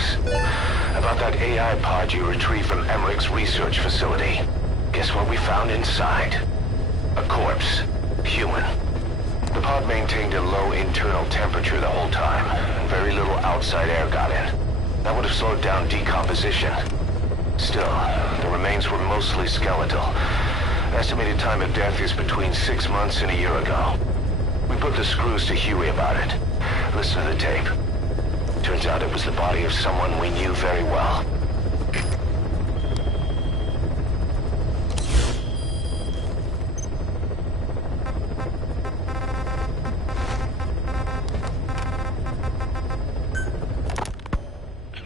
boss. About that AI pod you retrieved from Emmerich's research facility. Guess what we found inside? A corpse. Human. The pod maintained a low internal temperature the whole time, and very little outside air got in. That would have slowed down decomposition. Still, the remains were mostly skeletal. Estimated time of death is between 6 months and a year ago. We put the screws to Huey about it. Listen to the tape. Turns out it was the body of someone we knew very well.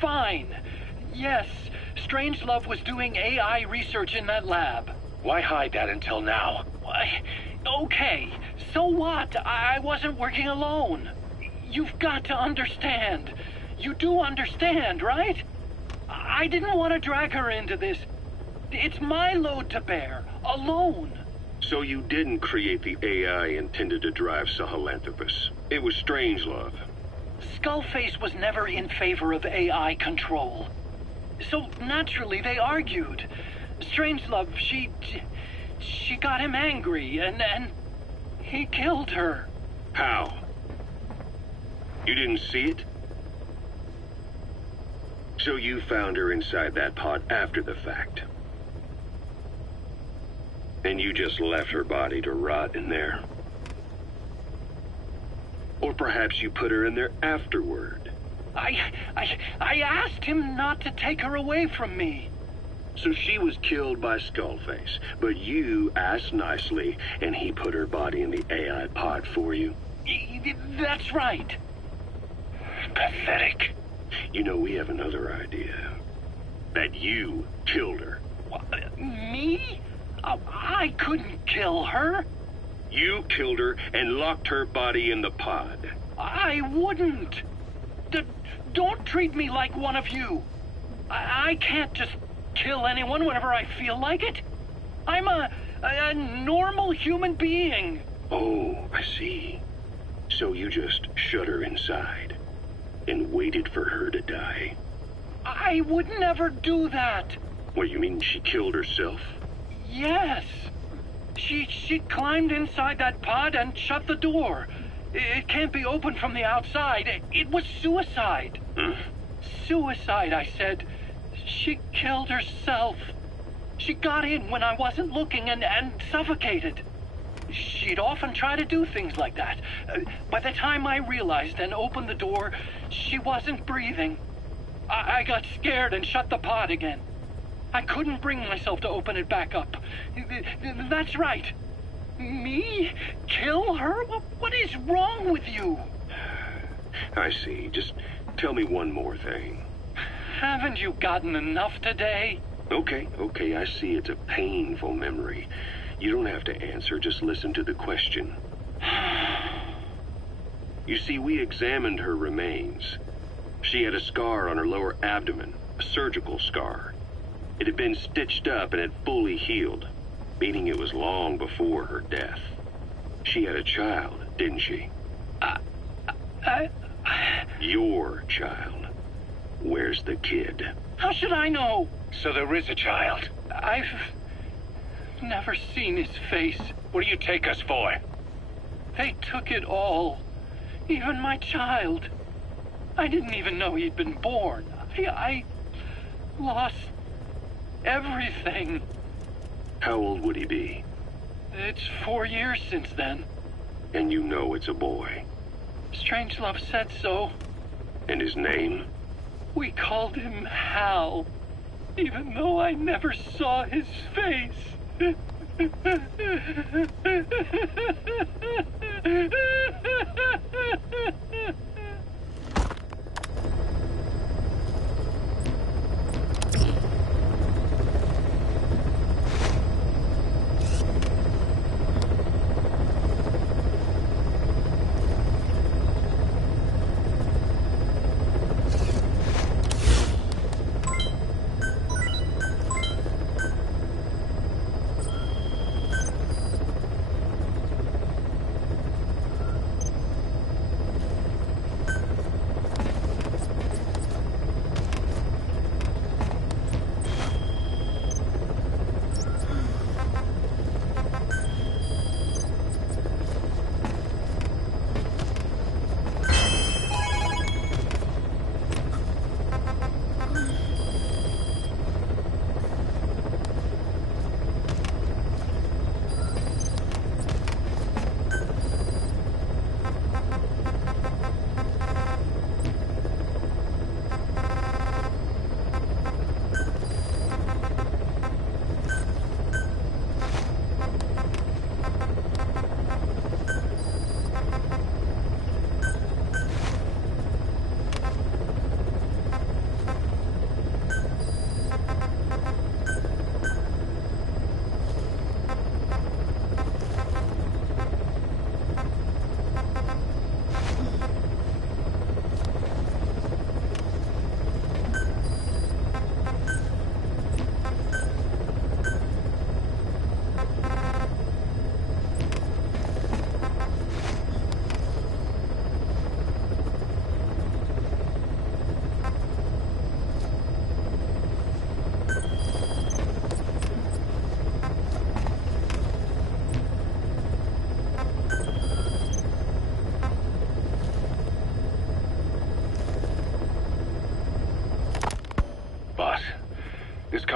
Fine. Yes, Strangelove was doing AI research in that lab. Why hide that until now? Why? Okay, so what? I wasn't working alone. You've got to understand. You do understand, right? I didn't want to drag her into this. It's my load to bear, alone. So you didn't create the AI intended to drive Sahelanthropus. It was Strangelove. Skullface was never in favor of AI control. So naturally they argued. Strangelove, she got him angry, and he killed her. How? You didn't see it? So you found her inside that pod after the fact. And you just left her body to rot in there. Or perhaps you put her in there afterward. I asked him not to take her away from me. So she was killed by Skullface, but you asked nicely, and he put her body in the AI pod for you? That's right. Pathetic. You know, we have another idea. That you killed her. Me? I couldn't kill her. You killed her and locked her body in the pod. I wouldn't. Don't treat me like one of you. I can't just kill anyone whenever I feel like it. I'm a normal human being. Oh, I see. So you just shut her inside and waited for her to die. I would never do that. What, you mean she killed herself? Yes. She climbed inside that pod and shut the door. It can't be opened from the outside. It was suicide. Suicide, I said. She killed herself. She got in when I wasn't looking and suffocated. She'd often try to do things like that. By the time I realized and opened the door, she wasn't breathing. I got scared and shut the pod again. I couldn't bring myself to open it back up. That's right. Me? Kill her? What is wrong with you? I see. Just tell me one more thing. Haven't you gotten enough today? Okay, I see it's a painful memory. You don't have to answer, just listen to the question. You see, we examined her remains. She had a scar on her lower abdomen, a surgical scar. It had been stitched up and had fully healed, meaning it was long before her death. She had a child, didn't she? Your child. Where's the kid? How should I know? So there is a child. I've never seen his face. What do you take us for? They took it all. Even my child. I didn't even know he'd been born. I lost everything. How old would he be? It's 4 years since then. And you know it's a boy. Strangelove said so. And his name? We called him Hal, even though I never saw his face.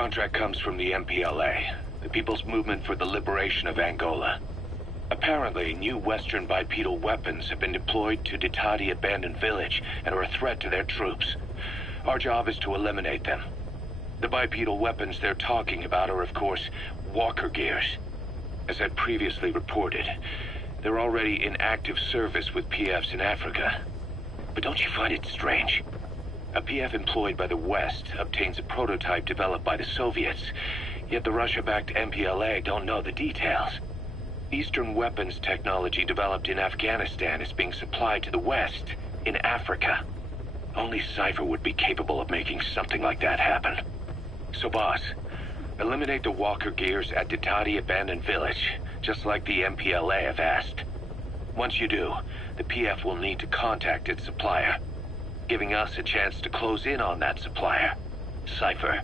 contract comes from the MPLA, the People's Movement for the Liberation of Angola. Apparently, new Western bipedal weapons have been deployed to Ditadi Abandoned Village and are a threat to their troops. Our job is to eliminate them. The bipedal weapons they're talking about are, of course, walker gears. As I previously reported, they're already in active service with PFs in Africa. But don't you find it strange? A PF employed by the West obtains a prototype developed by the Soviets, yet the Russia-backed MPLA don't know the details. Eastern weapons technology developed in Afghanistan is being supplied to the West in Africa. Only Cypher would be capable of making something like that happen. So, boss, eliminate the walker gears at Ditadi Abandoned Village, just like the MPLA have asked. Once you do, the PF will need to contact its supplier, giving us a chance to close in on that supplier, Cypher.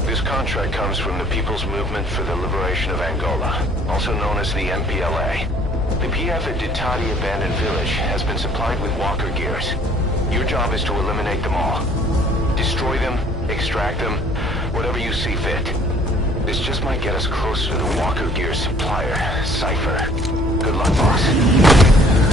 This contract comes from the People's Movement for the Liberation of Angola, also known as the MPLA. The PF at Ditadi Abandoned Village has been supplied with walker gears. Your job is to eliminate them all. Destroy them, extract them, whatever you see fit. This just might get us closer to the walker gear supplier, Cypher. Good luck, boss.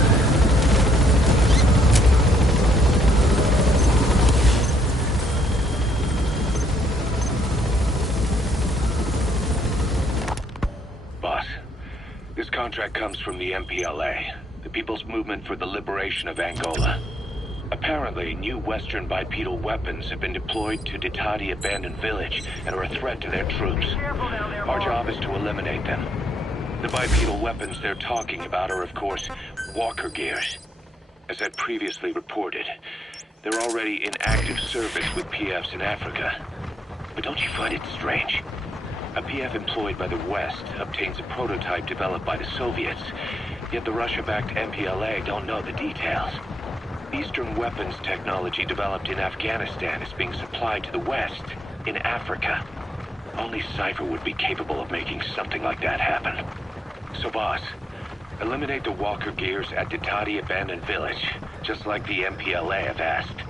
This contract comes from the MPLA, the People's Movement for the Liberation of Angola. Apparently, new Western bipedal weapons have been deployed to Ditadi Abandoned Village and are a threat to their troops. Our job is to eliminate them. The bipedal weapons they're talking about are, of course, walker gears. As I previously reported, they're already in active service with PFs in Africa. But don't you find it strange? A PF employed by the West obtains a prototype developed by the Soviets, yet the Russia-backed MPLA don't know the details. Eastern weapons technology developed in Afghanistan is being supplied to the West in Africa. Only Cypher would be capable of making something like that happen. So, boss, eliminate the walker gears at Ditadi Abandoned Village, just like the MPLA have asked.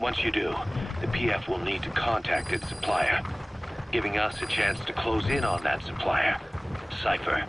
Once you do, the PF will need to contact its supplier, giving us a chance to close in on that supplier, Cypher.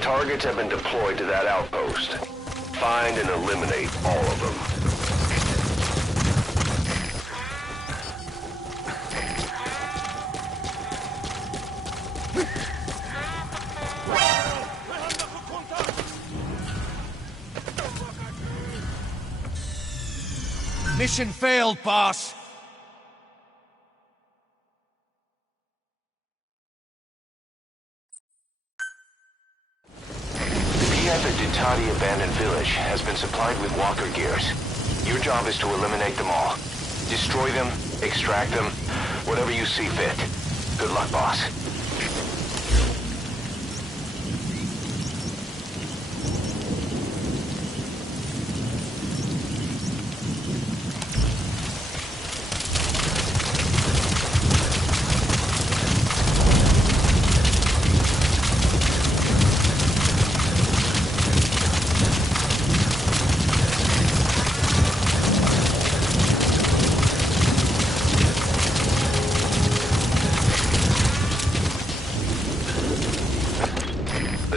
Targets have been deployed to that outpost. Find and eliminate all of them. Mission failed, boss. The PF at Ditati Abandoned Village has been supplied with walker gears. Your job is to eliminate them all. Destroy them, extract them, whatever you see fit. Good luck, boss.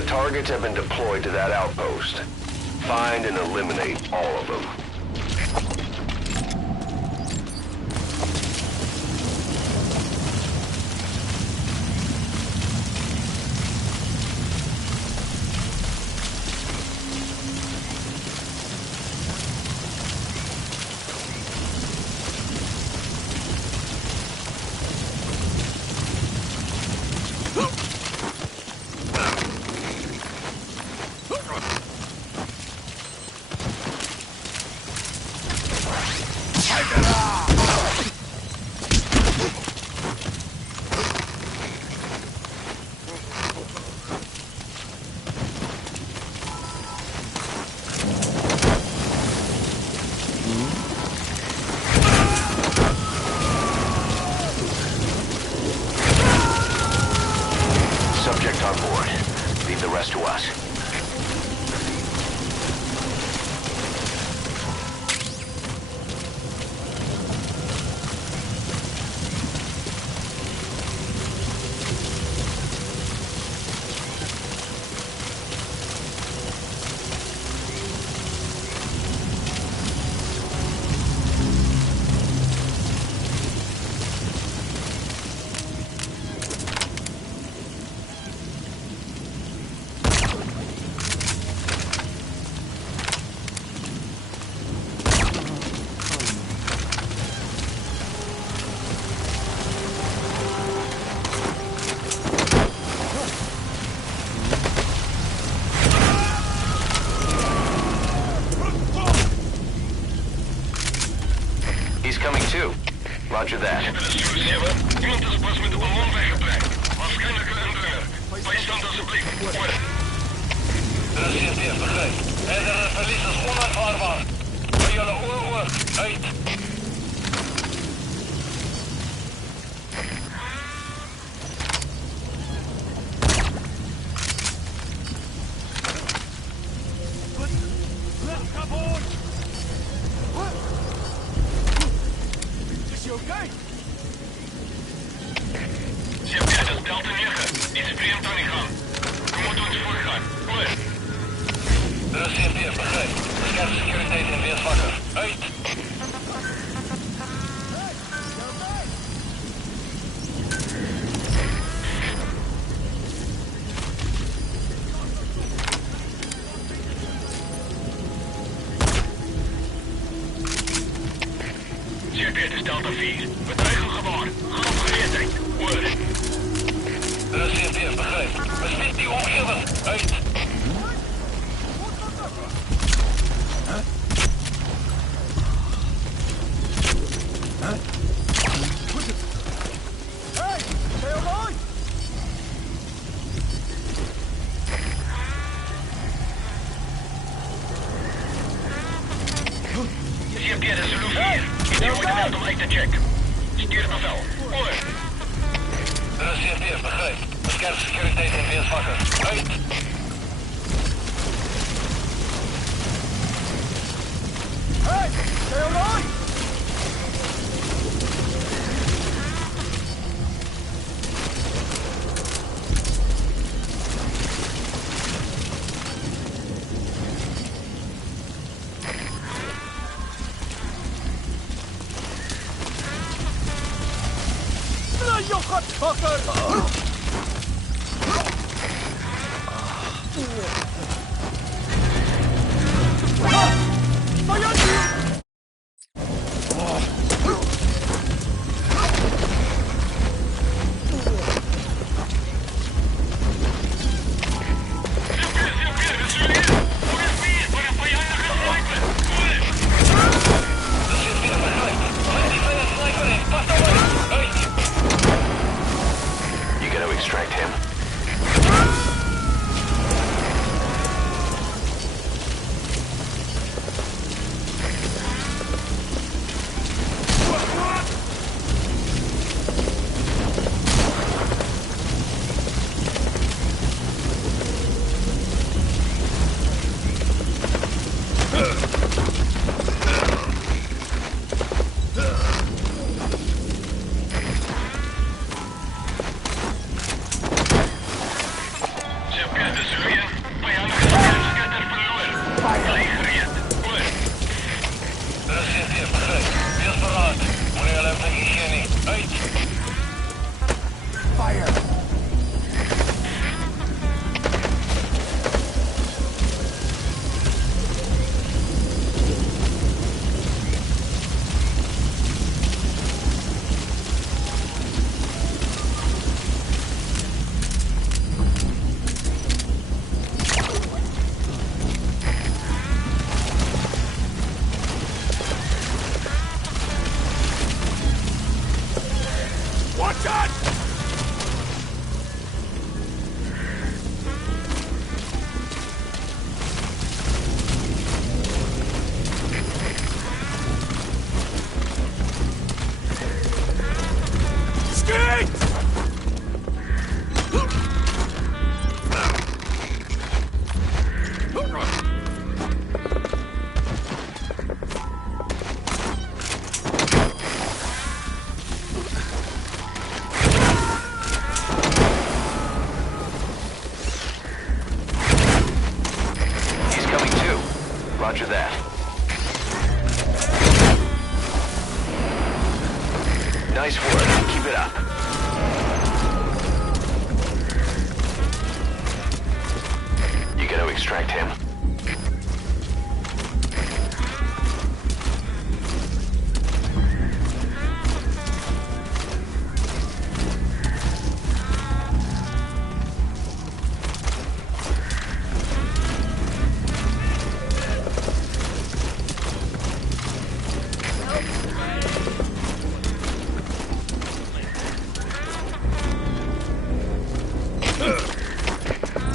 Targets have been deployed to that outpost. Find and eliminate all of them. Subject on board. Leave the rest to us. He's coming too. Roger that. Iemand is pas met de ballon weggebracht. Waarschijnlijk een indringer. Bijstand alsjeblieft. Over. De CSDF begrijpt. Het verlies is onaanvaardbaar. Bij jullie oor, uit. Dit is Delta 4. We dreigen gevaar. Geavanceerdheid. Hoor. De CSDF begrijpt. Besmet die omgeving. Uit. Hey, stay alive! CMP de Zulu 4. Die wordt geweld om uit te checken. Stuur bevel. Hoor. De CSDF begrijpt. Bescherm securiteit en weersvakker. Uit. Hey, stay alive! You fucker! de Syrien. Vijandige scherpschutter verloren. Legerjet. Oor. Precies, begrijp. Wees paraat. Wanneer je hem higiënie. Uit. Fire! Watch out! Skate! He's coming too. Roger that. Nice work. Keep it up. You gonna extract him?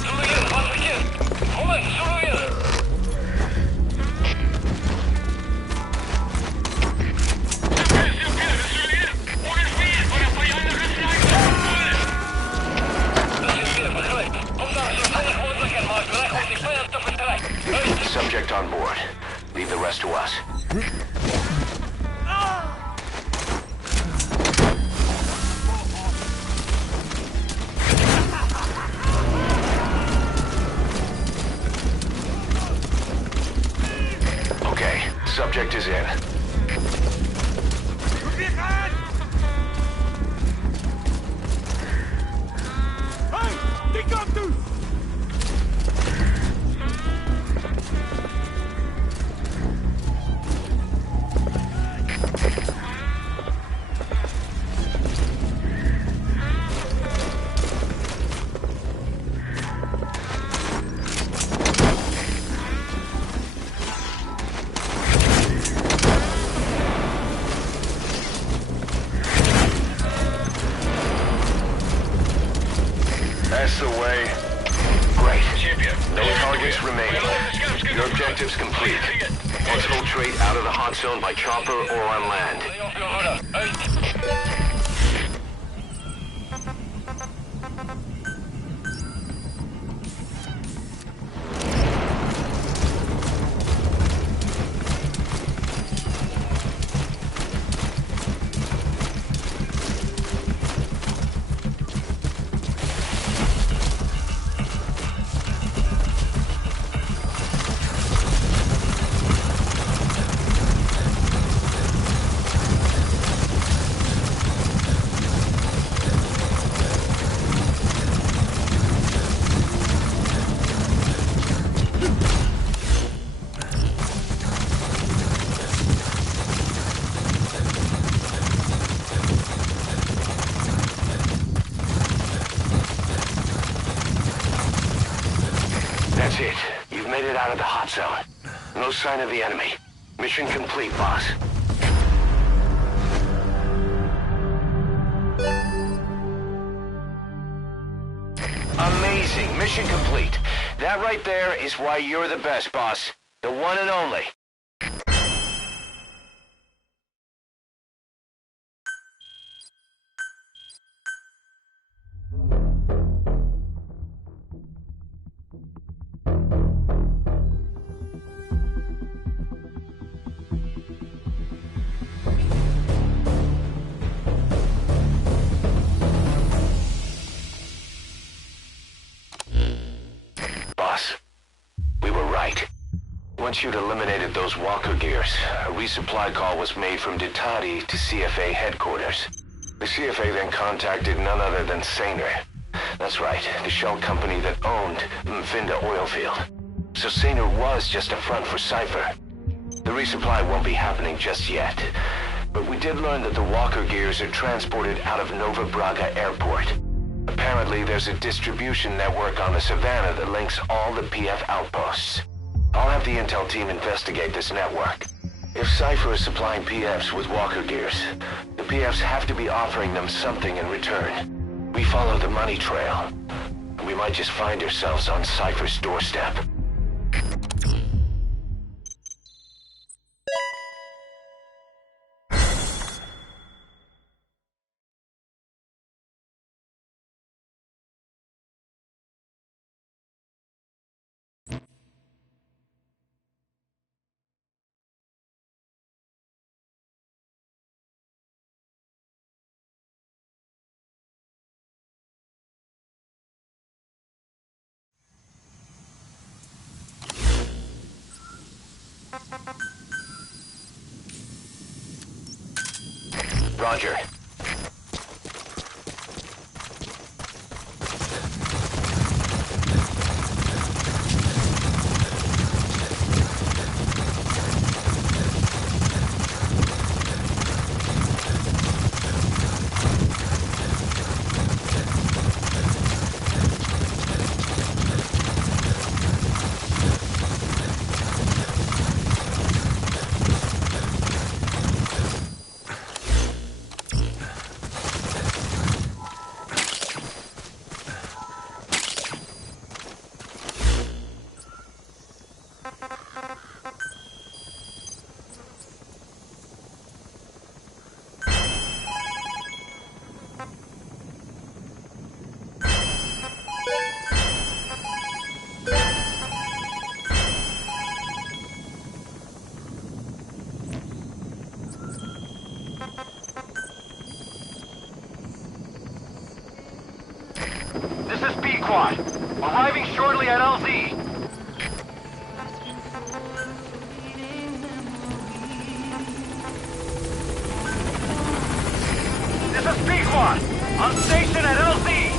Syrien, wat verkeerd. Moment, Syrien. Syrien. Ongeveer voor een vijandige sniper. Precies, begrijp. Kom daar zo veilig mogelijk en maak weg om die vijand te vertrekken. Uit. Subject on board. Leave the rest to us. Okay, subject is in. Hey! Die kant toe! That's the way. Great. No targets remaining. Your objective's complete. Infiltrate out of the hot zone by chopper or on land. Lay off your rudder. Uit. That's it. You've made it out of the hot zone. No sign of the enemy. Mission complete, boss. Amazing. Mission complete. That right there is why you're the best, boss. The one and only. Once you'd eliminated those walker gears, a resupply call was made from Ditati to CFA headquarters. The CFA then contacted none other than Sainer. That's right, the shell company that owned Mfinda Oilfield. So Sainer was just a front for Cypher. The resupply won't be happening just yet. But we did learn that the walker gears are transported out of Nova Braga Airport. Apparently, there's a distribution network on the Savannah that links all the PF outposts. I'll have the intel team investigate this network. If Cypher is supplying PFs with walker gears, the PFs have to be offering them something in return. We follow the money trail. We might just find ourselves on Cypher's doorstep. Roger. This is B-Quad. Arriving shortly at LZ. This is B-Quad. On station at LZ.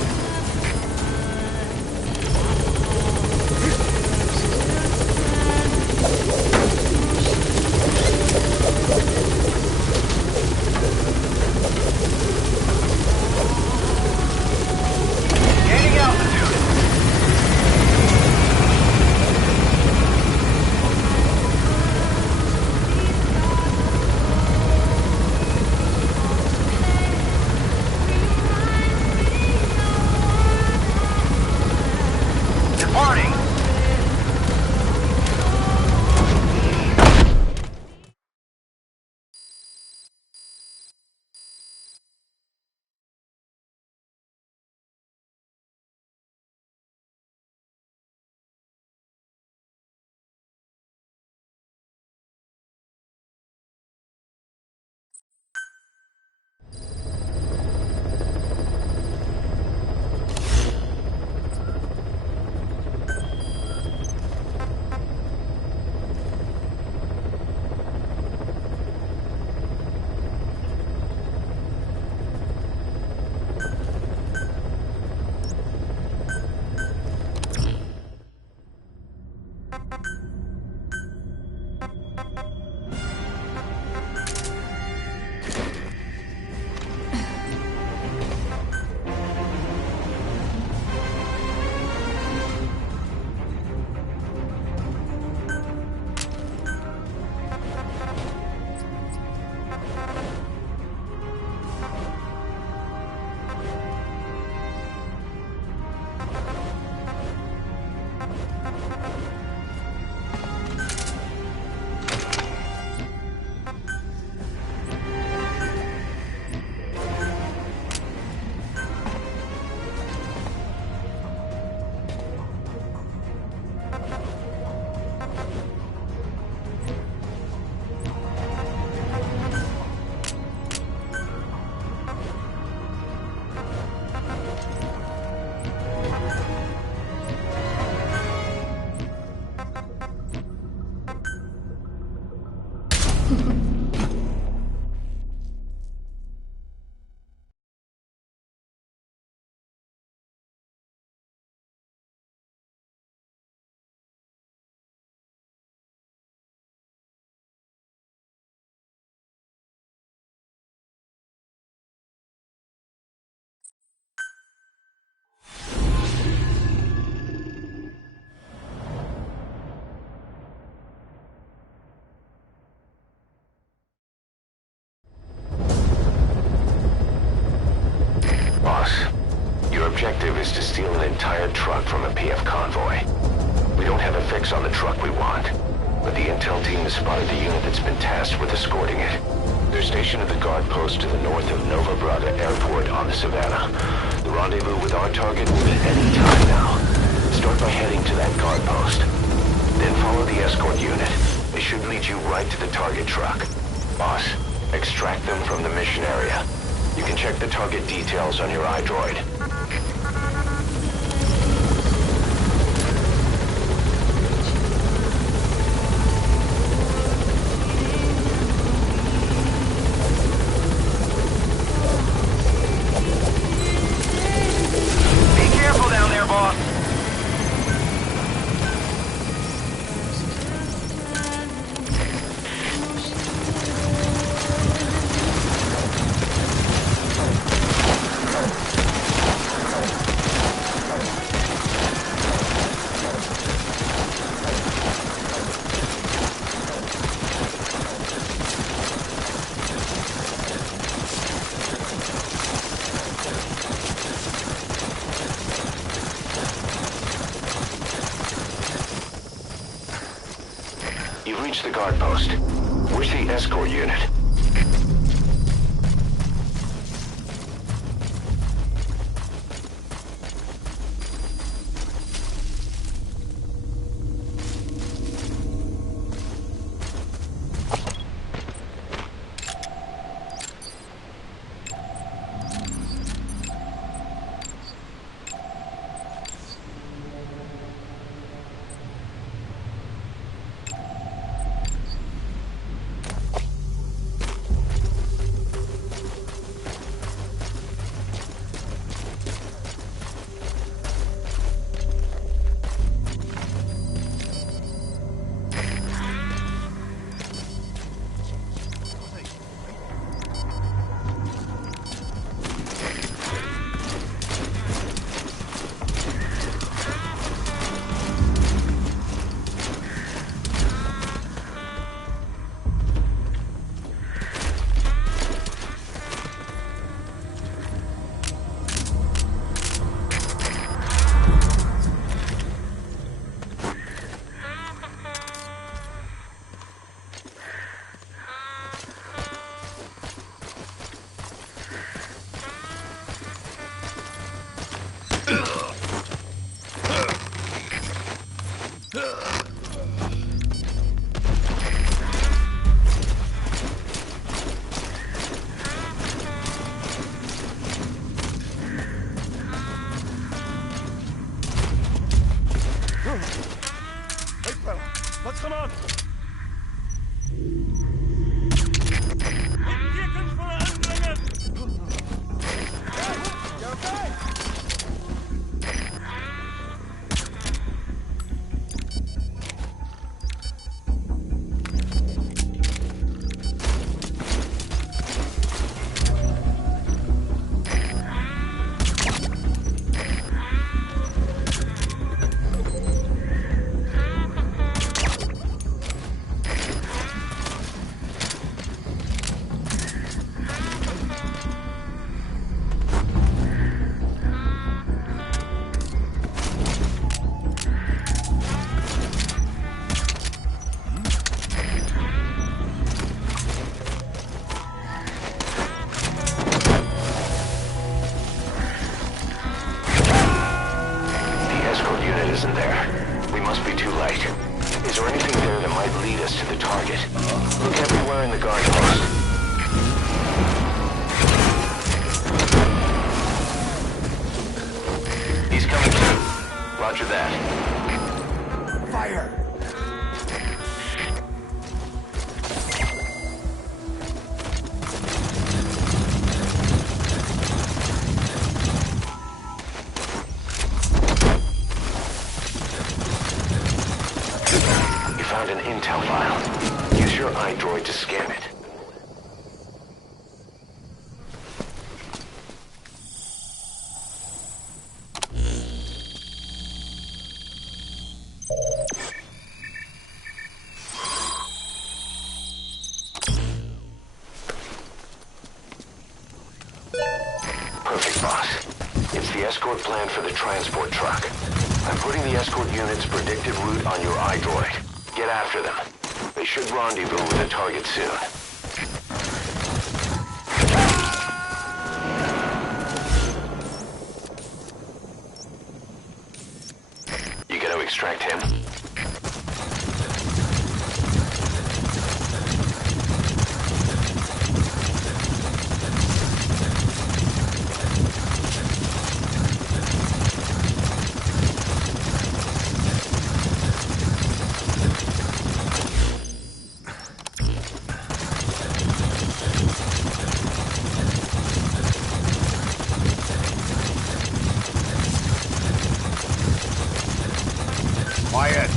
Gaining altitude. Departing. Boss, your objective is to steal an entire truck from a PF convoy. We don't have a fix on the truck we want, but the intel team has spotted the unit that's been tasked with escorting it. They're stationed at the guard post to the north of Nova Braga Airport on the Savannah. The rendezvous with our target will be any time now. Start by heading to that guard post. Then follow the escort unit. It should lead you right to the target truck. Boss, extract them from the mission area. You can check the target details on your iDroid. Be careful down there, boss. You've reached the guard post. Where's the escort unit? Hey, fella, what's going on? Hier kannst du anbringen! You okay? Isn't there? We must be too late. Is there anything there that might lead us to the target? Look everywhere in the guard post. He's coming too. Roger that. Fire! found an intel file. Use your iDroid to scan it. Perfect, boss. It's the escort plan for the transport truck. I'm putting the escort unit's predicted route on your iDroid. Get after them. They should rendezvous with the target soon. You gotta extract him. Quiet.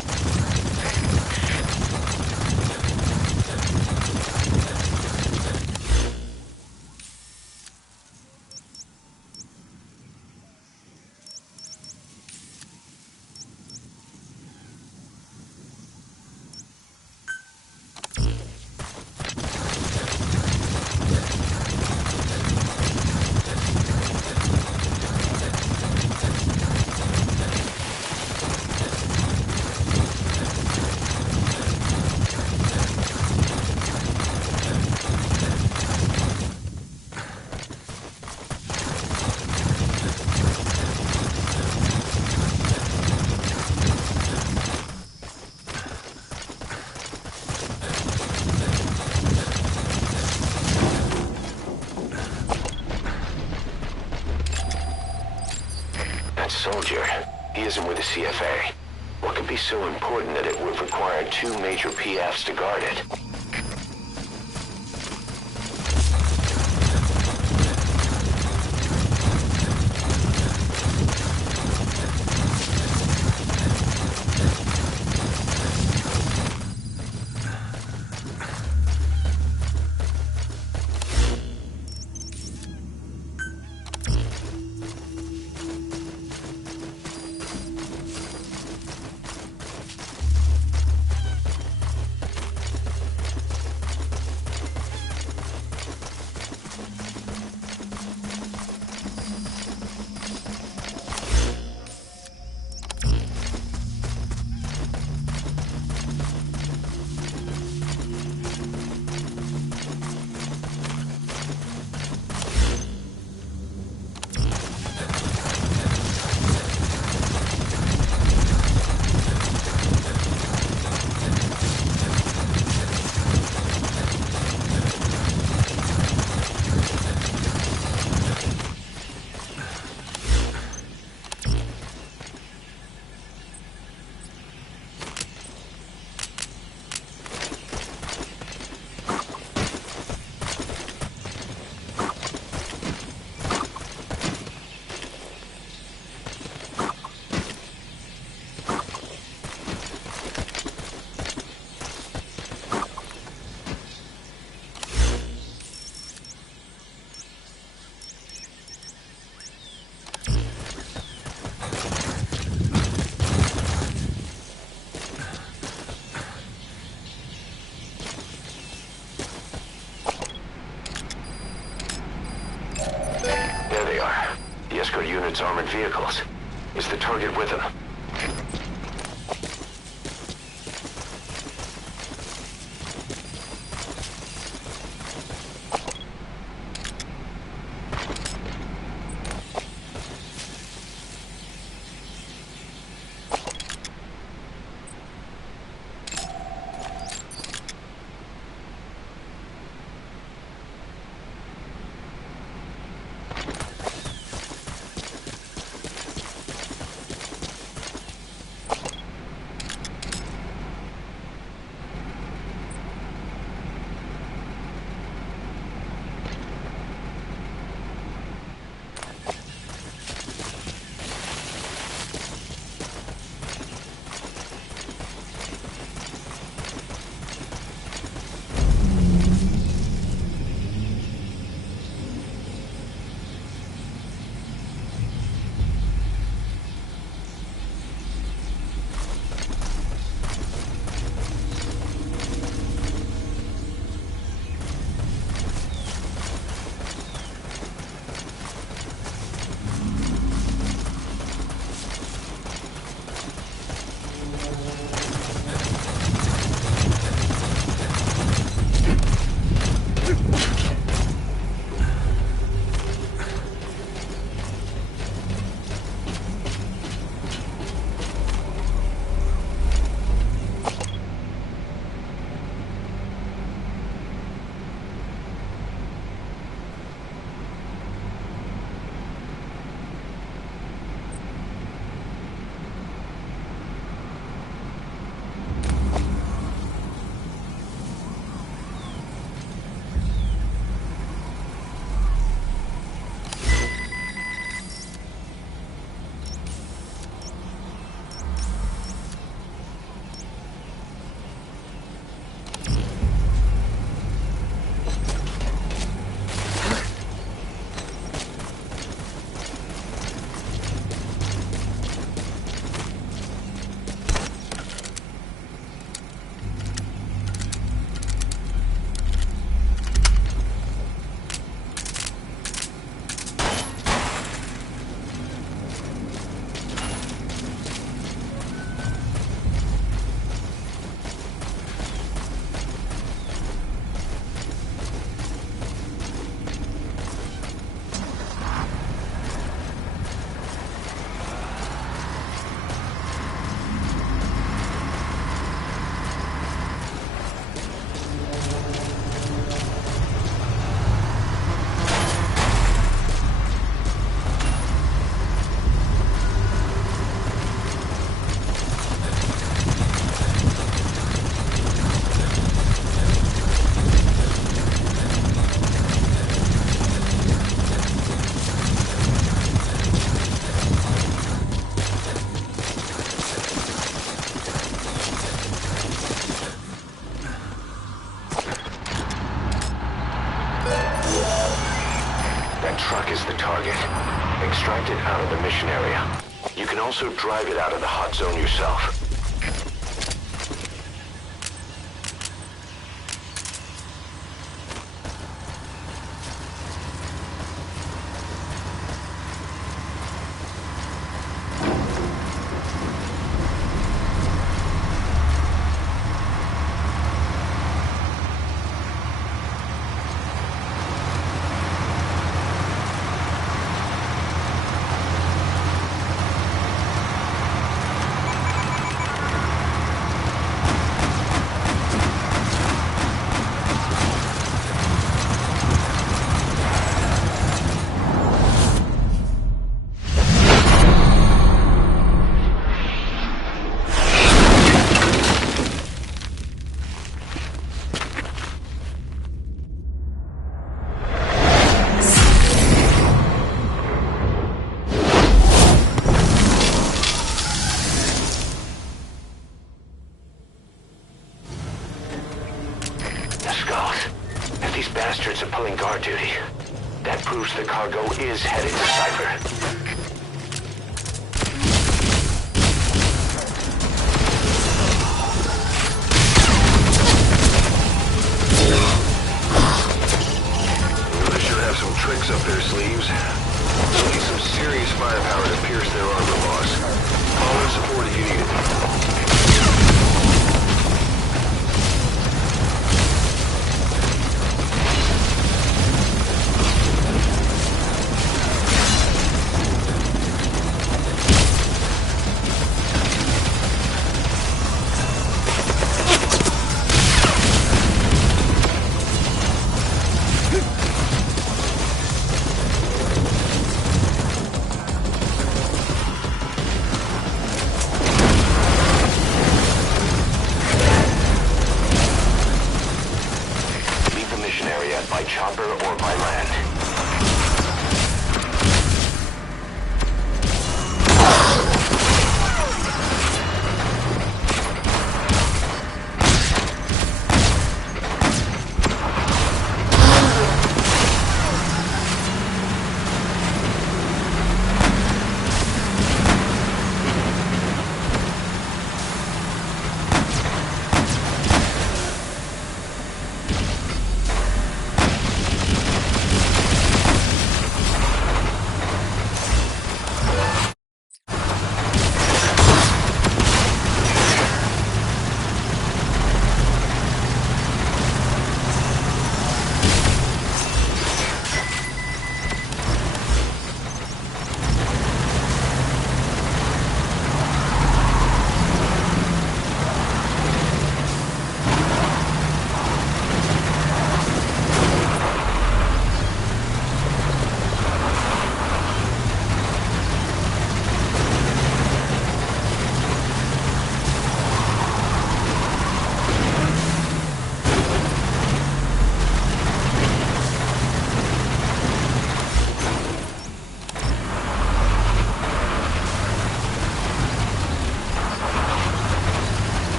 That soldier, he isn't with the CFA. What could be so important that it would require 2 major PFs to guard it? There they are. The escort unit's armored vehicles. Is the target with them? the target. Extract it out of the mission area. You can also drive it out of the hot zone yourself. Bastards are pulling guard duty. That proves the cargo is headed to Cypher. They should have some tricks up their sleeves. They'll need some serious firepower to pierce their armor, boss. Call in support if you need it.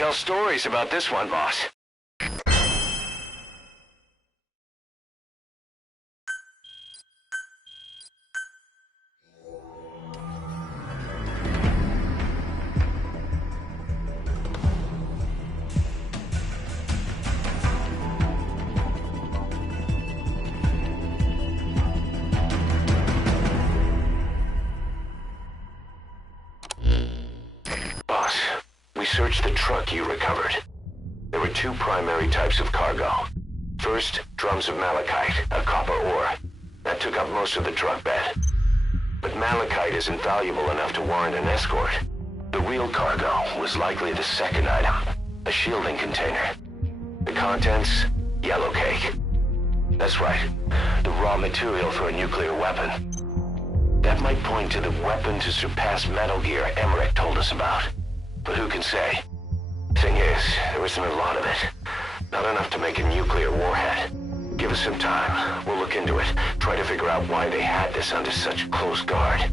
tell stories about this one, boss. Boss, we searched the truck you recovered. There were two primary types of cargo. First, drums of malachite, a copper ore. That took up most of the truck bed. But malachite isn't valuable enough to warrant an escort. The real cargo was likely the second item, a shielding container. The contents, yellow cake. That's right, the raw material for a nuclear weapon. That might point to the weapon to surpass Metal Gear Emmerich told us about. But who can say? Thing is, there isn't a lot of it. Not enough to make a nuclear warhead. Give us some time. We'll look into it. Try to figure out why they had this under such close guard.